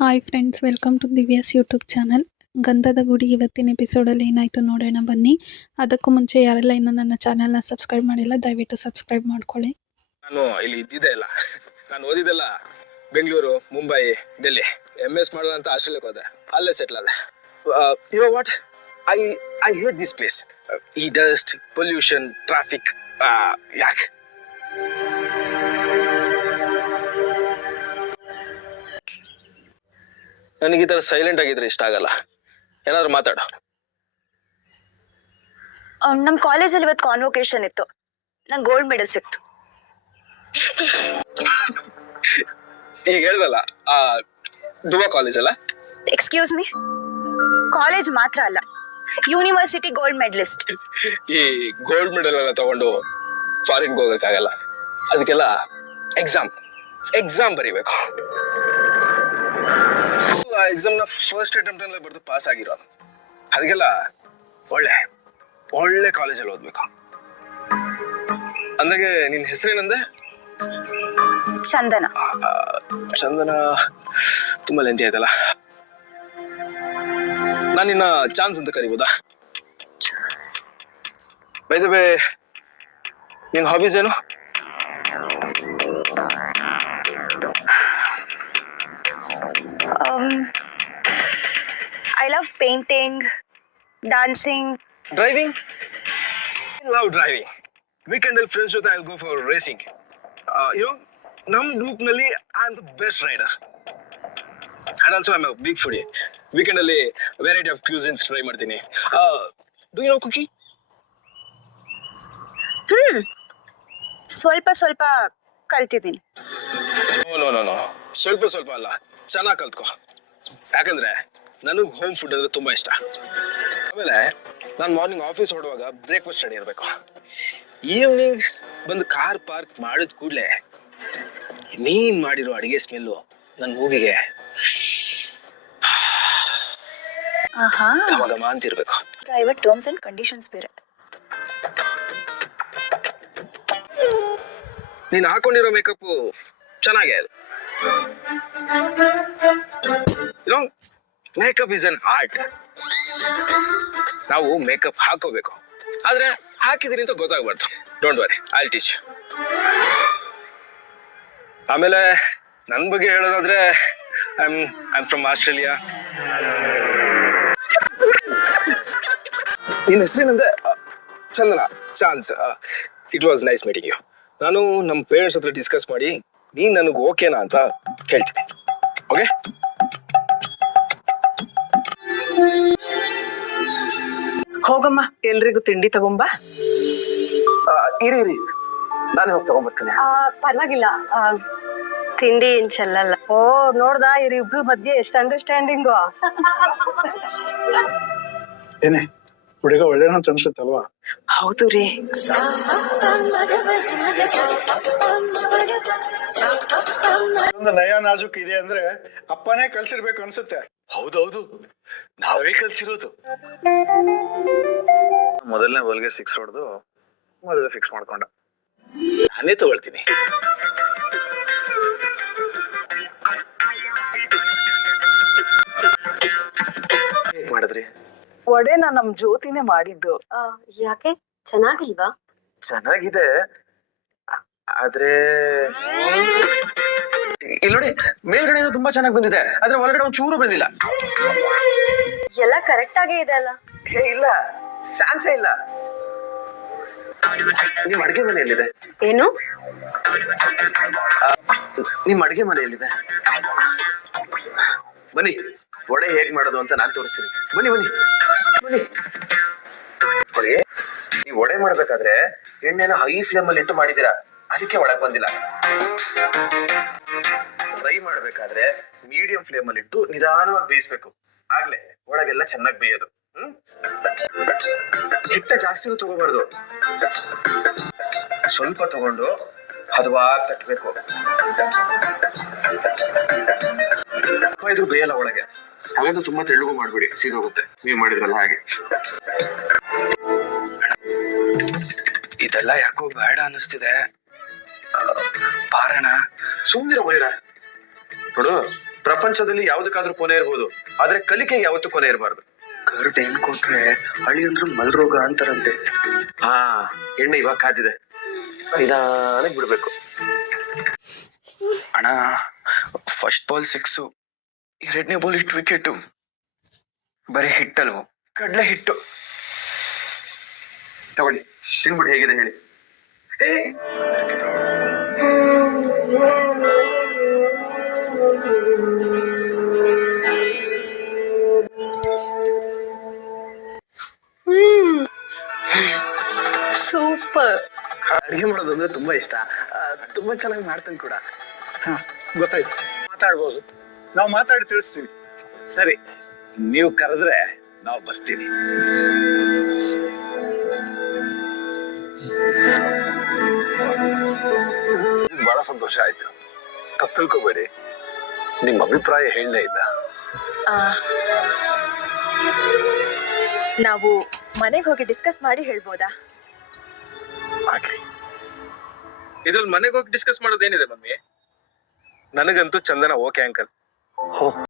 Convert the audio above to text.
Hi friends, welcome to Divya's YouTube channel. Gandhada Gudi ಇವತ್ತಿನ ಎಪಿಸೋಡಲ್ಲಿ ಏನಾಯಿತು ನೋಡೋಣ ಬನ್ನಿ. ಅದಕ್ಕೂ ಮುಂಚೆ ಯಾರೆಲ್ಲ ಇನ್ನೂ ನನ್ನ ಚಾನಲ್ನ ಸಬ್ಸ್ಕ್ರೈಬ್ ಮಾಡಿಲ್ಲ ದಯವಿಟ್ಟು ಸಬ್ಸ್ಕ್ರೈಬ್ ಮಾಡ್ಕೊಳ್ಳಿ. ನಾನು ಇಲ್ಲಿ ಇದ್ದಿದ್ದೆ ಇಲ್ಲ. ನಾನು ಓದಿದ್ದೆಲ್ಲ ಬೆಂಗಳೂರು, ಮುಂಬೈ, ಡೆಲ್ಲಿ. MS ಮಾಡೋಣ ಅಂತ ಆಸ್ಟ್ರೇಲಿಯಾಕ್ಕೆ ಹೋದೆ, ಅಲ್ಲೇ ಸೆಟ್ಲ್ ಆದೆ. You know what, I I hate this place. ಈ ಡಸ್ಟ್, ಪೊಲ್ಯೂಷನ್, ಟ್ರಾಫಿಕ್, ಯಾಕೆ? ನನಗೆ ಈ ತರ ಸೈಲೆಂಟ್ ಆಗಿದ್ರೆ ಇಷ್ಟ ಆಗಲ್ಲ. ಏನಾದ್ರು ಮಾತಾಡು. ನಮ್ ಕಾಲೇಜಲ್ಲಿ ಇವತ್ತು ಕಾನ್ವೊಕೇಶನ್ ಇತ್ತು. ನಂಗೆ ಗೋಲ್ಡ್ ಮೆಡಲ್ ಸಿಕ್ತು. ಈಗ ಹೇಳ್ದಲ್ಲ, ದುಬಾ ಕಾಲೇಜ್ ಅಲ್ಲ? ಎಕ್ಸ್ಕ್ಯೂಸ್ ಮೀ, ಕಾಲೇಜ್ ಮಾತ್ರ ಅಲ್ಲ, ಯೂನಿವರ್ಸಿಟಿ ಗೋಲ್ಡ್ ಮೆಡಲಿಸ್ಟ್. ಈ ಗೋಲ್ಡ್ ಮೆಡಲ್ ಎಲ್ಲ ತಗೊಂಡು ಫಾರಿನ್ಗೆ ಹೋಗಕ್ಕಾಗಲ್ಲ. ಅದಕ್ಕೆಲ್ಲ ಎಕ್ಸಾಮ್ ಬರೀಬೇಕು. ಎಕ್ಸಾಮ್ ನ ಫಸ್ಟ್ ಅಟೆಂಪ್ಟ್ ಅಲ್ಲೇ ಬರ್ದು ಪಾಸ್ ಆಗಿರೋ. ಅದಕ್ಕೆಲ್ಲ ಒಳ್ಳೆ ಕಾಲೇಜಲ್ಲಿ ಓದ್ಬೇಕು. ಅಂದಾಗೆ ನಿನ್ ಹೆಸರೇನಂದೆ? ಚಂದನ. ಚಂದನ ತುಂಬಾ ಲೆಂತಿ ಆಯ್ತಲ್ಲ. ನಾನು ನಿನ್ನ ಚಾನ್ಸ್ ಅಂತ ಕರಿಬೋದಾ? ಬೈ ದ ವೇ, ನಿನ್ ಹಾಬೀಸ್ ಏನು? I love painting, dancing, driving. Love driving. Weekend ಅಲ್ಲಿ ಫ್ರೆಂಡ್ಸ್ ಜೊತೆ ಐ ಗೋ ಫಾರ್ ರೇಸಿಂಗ್. ನಮ್ ಗ್ರೂಪ್ ನಲ್ಲಿ I am the best rider. And also I am a big foodie. Weekend ಅಲ್ಲಿ variety of cuisines try ಮಾಡ್ತೀನಿ. Do you know ಕುಕಿ? ಸ್ವಲ್ಪ ಸ್ವಲ್ಪ ಕಲ್ತಿದ್ದೀನಿ. ನೋ, ಸ್ವಲ್ಪ ಅಲ್ಲ, ಚೆನ್ನಾಗಿ ಕಲ್ತ್ಕೊ. ಯಾಕಂದ್ರೆ ನನಗೆ ಹೋಮ್ ಫುಡ್ ಅಂದ್ರೆ ತುಂಬಾ ಇಷ್ಟ. ಆಮೇಲೆ ನಾನು ಮಾರ್ನಿಂಗ್ ಆಫೀಸ್ ಹೊರಡುವಾಗ ಬ್ರೇಕ್ಫಾಸ್ಟ್ ರೆಡಿ ಇರಬೇಕು. ಈವ್ನಿಂಗ್ ಬಂದು ಕಾರ್ ಪಾರ್ಕ್ ಮಾಡಿದ ಕೂಡಲೇ ನೀನ್ ಮಾಡಿರೋ ಅಡಿಗೆ ಸ್ಮೆಲ್ಲು ನನ್ನ ಮೂಗಿಗೆ ಘಮ ಅಂತಿರ್ಬೇಕು. ಪ್ರೈವೇಟ್ ಟರ್ಮ್ಸ್ ಅಂಡ್ ಕಂಡೀಷನ್ಸ್ ಬೇರೆ. ನೀನ್ ಹಾಕೊಂಡಿರೋ ಮೇಕಪ್ ಚೆನ್ನಾಗೇ ಇದೆ. Makeup is an art. ನಾವು ಮೇಕಪ್ ಹಾಕೋಬೇಕು, ಆದ್ರೆ ಹಾಕಿದೀನಿ ಅಂತ ಗೊತ್ತಾಗ್ಬಾರ್ದು. Don't worry, I will teach. ಆಮೇಲೆ ನನ್ ಬಗ್ಗೆ ಹೇಳೋದಾದ್ರೆ ಐ ಆಮ್ ಫ್ರಮ್ ಆಸ್ಟ್ರೇಲಿಯಾ. ನಿನ್ನ ಹೆಸರೇನಂದ್ರೆ? Chandana. Chance. It was nice meeting you. ನಾನು ನಮ್ಮ ಪೇರೆಂಟ್ಸ್ ಹತ್ರ ಡಿಸ್ಕಸ್ ಮಾಡಿ ನೀನ್ ನನಗೆ ಓಕೆನಾ ಅಂತ ಹೇಳ್ತೀನಿ. ಓಕೆ? ಹೋಗಮ್ಮ, ಎಲ್ರಿಗೂ ತಿಂಡಿ ತಗೊಂಬ. ಇರಿ, ನಾನು ಹೋಗಿ ತಗೊಂಡ್ಬರ್ತೀನಿ. ಪರವಾಗಿಲ್ಲ, ತಿಂಡಿ ಏನ್ ಚೆಲ್ಲಲ್ಲ. ಓ, ನೋಡ್ದಾ ಇವ್ರಿಬ್ರು ಮಧ್ಯೆ ಎಷ್ಟು ಅಂಡರ್ಸ್ಟ್ಯಾಂಡಿಂಗು. ಏನೇ ಹುಡುಗ ಒಳ್ಳೆನ ಅನ್ಸುತ್ತಲ್ವಾ? ಹೌದು ರೀ. ಒಂದು ನಯ ನಾಜುಕ್ ಇದೆ ಅಂದ್ರೆ ಅಪ್ಪನೇ ಕಲ್ಸಿರ್ಬೇಕು ಅನ್ಸುತ್ತೆ. ಹೌದೌದು, ನಾವೇ ಕಲ್ಸಿರೋದು. ಮೊದಲನೇ ಹೊಲ್ಗೆ 6 ಹೊಡೆದು ಮದುವೆ ಫಿಕ್ಸ್ ಮಾಡ್ಕೊಂಡ. ನಾನೇ ತಗೊಳ್ತೀನಿ. ಮಾಡಿದ್ರಿ? ಒಡೆನ ನಮ್ ಜ್ಯೋತಿನೇ ಮಾಡಿದ್ದು. ಯಾಕೆ ಚೆನ್ನಾಗಿಲ್ವಾ? ಚೆನ್ನಾಗಿದೆ, ಆದ್ರೆ ಇಲ್ಲಿ ನೋಡಿ, ಮೇಲ್ಗಡೆ ತುಂಬಾ ಚೆನ್ನಾಗಿ ಬಂದಿದೆ, ಆದ್ರೆ ಒಳಗಡೆ ಒಂದ್ ಚೂರು ಬಂದಿಲ್ಲ. ಎಲ್ಲ ಕರೆಕ್ಟ್ ಆಗೇ ಇದೆ ಅಲ್ಲ? ಇಲ್ಲ, ಚಾನ್ಸೇ ಇಲ್ಲ. ನಿಮ್ ಅಡ್ಗೆ ಮನೆ ಎಲ್ಲಿದೆ? ಏನು? ನಿಮ್ ಅಡ್ಗೆ ಮನೆ ಎಲ್ಲಿದೆ? ಬನ್ನಿ, ಒಡೆ ಹೇಗ್ ಮಾಡೋದು ಅಂತ ನಾನ್ ತೋರಿಸ್ತೀನಿ. ಬನ್ನಿ ಬನ್ನಿ ಬನ್ನಿ. ನೋಡಿ, ನೀವು ಒಡೆ ಮಾಡ್ಬೇಕಾದ್ರೆ ಎಣ್ಣೆನ ಹೈ ಫ್ಲೇಮ್ ಅಲ್ಲಿ ಇಟ್ಟು ಮಾಡಿದೀರಾ, ಅದಕ್ಕೆ ಒಳಗ್ ಬಂದಿಲ್ಲ. ಫ್ರೈ ಮಾಡ್ಬೇಕಾದ್ರೆ ಮೀಡಿಯಂ ಫ್ಲೇಮ್ ಅಲ್ಲಿ ಇಟ್ಟು ನಿಧಾನವಾಗಿ ಬೇಯಿಸ್ಬೇಕು, ಆಗ್ಲೇ ಒಳಗೆಲ್ಲ ಚೆನ್ನಾಗಿ ಬೇಯೋದು. ಹಿಟ್ಟ ಜಾಸ್ತಿನೂ ತಗೋಬಾರ್ದು, ಸ್ವಲ್ಪ ತಗೊಂಡು ಹದವಾಗಿ ತಟ್ಟಬೇಕು. ಇದು ಬೇಯಲ್ಲ ಒಳಗೆ. ಹಾಗಂತ ತುಂಬಾ ತೆಳ್ಳಗೂ ಮಾಡ್ಬಿಡಿ, ಸೀದೋಗುತ್ತೆ. ನೀವು ಮಾಡಿದ್ರಲ್ಲ ಹಾಗೆ. ಇದೆಲ್ಲ ಯಾಕೋ ಬೇಡ ಅನ್ನಿಸ್ತಿದೆ. ಪಾರಣ ಸುಮ್ನಿರ ವೈರ. ನೋಡು, ಪ್ರಪಂಚದಲ್ಲಿ ಯಾವ್ದಕ್ಕಾದ್ರೂ ಕೊನೆ ಇರ್ಬೋದು, ಆದ್ರೆ ಕಲಿಕೆಗೆ ಯಾವತ್ತೂ ಕೊನೆ ಇರಬಾರ್ದು. ಕರ್ಡ್ ಹೆಣ್ ಕೊಟ್ರೆ ಹಳಿ ಅಂದ್ರು ಮಲ್ರೋಗ ಅಂತಾರಂತೆ. ಹಾ, ಎಣ್ಣೆ ಇವಾಗ ಕಾದಿದೆ, ನಿಧಾನಕ್ಕೆ ಬಿಡ್ಬೇಕು. ಅಣ್ಣ, ಫಸ್ಟ್ ಬಾಲ್ 6, 2ನೇ ಬಾಲ್ ಹಿಟ್ ವಿಕೆಟ್. ಬರೀ ಹಿಟ್ಟಲ್ವು, ಕಡ್ಲೆ ಹಿಟ್ಟು. ತಗೊಳ್ಳಿ, ತಿನ್ಬಿಟ್ಟು ಹೇಗಿದೆ ಹೇಳಿ. ಸೂಪರ್. ಅಡಿಗೆ ಮಾಡೋದು ಅಂದ್ರೆ ತುಂಬಾ ಇಷ್ಟ. ತುಂಬಾ ಚೆನ್ನಾಗಿ ಮಾಡ್ತೀನಿ ಕೂಡ. ಗೊತ್ತಾಯ್ತು, ಮಾತಾಡ್ಬೋದು. ನಾವು ಮಾತಾಡಿ ತಿಳಿಸ್ತೀವಿ. ಸರಿ, ನೀವು ಕರೆದ್ರೆ ನಾವು ಬರ್ತೀವಿ. ಬಹಳ ಸಂತೋಷ ಆಯ್ತು. ತಪ್ಪು ತಿಳ್ಕೊಬೇಡಿ, ನಿಮ್ಮ ಅಭಿಪ್ರಾಯ ಹೇಳಲೇ ಇಲ್ಲ. ನಾವು ಮನೆಗೆ ಹೋಗಿ ಡಿಸ್ಕಸ್ ಮಾಡಿ ಹೇಳ್ಬೋದಾ? ಹಾಗೆ ಇದ್ರಲ್ಲಿ ಮನೆಗೆ ಹೋಗಿ ಡಿಸ್ಕಸ್ ಮಾಡೋದೇನಿದೆ ಮಮ್ಮಿ? ನನಗಂತೂ ಚಂದನ ಓಕೆ ಅಂಕಲ್.